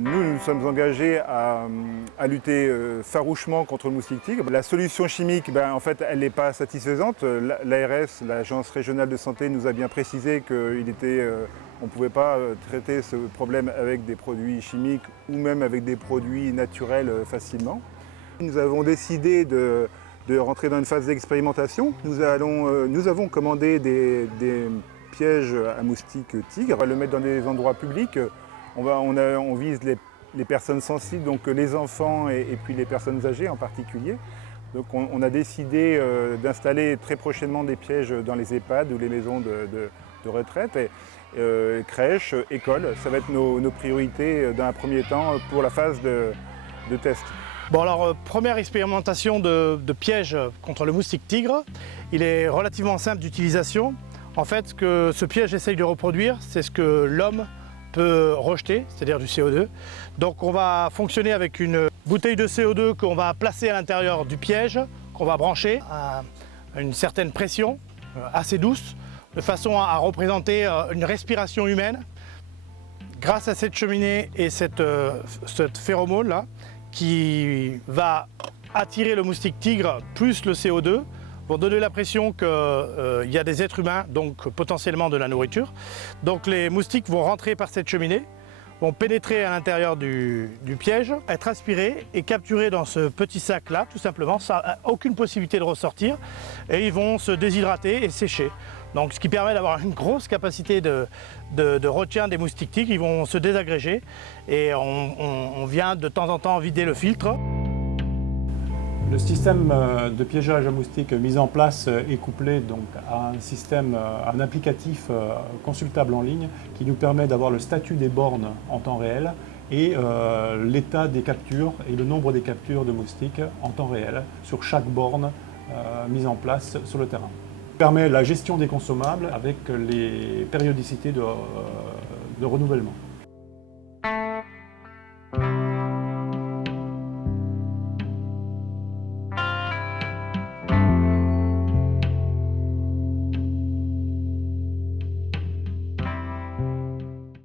Nous sommes engagés à lutter farouchement contre le moustique tigre. La solution chimique, en fait, elle n'est pas satisfaisante. L'ARS, l'Agence régionale de santé, nous a bien précisé qu'on ne pouvait pas traiter ce problème avec des produits chimiques ou même avec des produits naturels facilement. Nous avons décidé de rentrer dans une phase d'expérimentation. Nous avons commandé des pièges à moustiques tigres. On va le mettre dans des endroits publics. On vise les personnes sensibles, donc les enfants et puis les personnes âgées en particulier. Donc on a décidé d'installer très prochainement des pièges dans les EHPAD ou les maisons de retraite, crèches, écoles. Ça va être nos priorités dans un premier temps pour la phase de test. Bon alors, première expérimentation de piège contre le moustique tigre. Il est relativement simple d'utilisation. En fait, ce que ce piège essaye de reproduire, c'est ce que l'homme peut rejeter, c'est-à-dire du CO2. Donc on va fonctionner avec une bouteille de CO2 qu'on va placer à l'intérieur du piège, qu'on va brancher à une certaine pression assez douce, de façon à représenter une respiration humaine. Grâce à cette cheminée et cette phéromone là, qui va attirer le moustique tigre plus le CO2, pour donner l'impression qu'il y a des êtres humains, donc potentiellement de la nourriture. Donc les moustiques vont rentrer par cette cheminée, vont pénétrer à l'intérieur du piège, être aspirés et capturés dans ce petit sac-là, tout simplement, ça n'a aucune possibilité de ressortir, et ils vont se déshydrater et sécher. Donc, ce qui permet d'avoir une grosse capacité de retien des moustiques tigres. Ils vont se désagréger et on vient de temps en temps vider le filtre. Le système de piégeage à moustiques mis en place est couplé donc à un applicatif consultable en ligne qui nous permet d'avoir le statut des bornes en temps réel et l'état des captures et le nombre des captures de moustiques en temps réel sur chaque borne mise en place sur le terrain. Il permet la gestion des consommables avec les périodicités de renouvellement.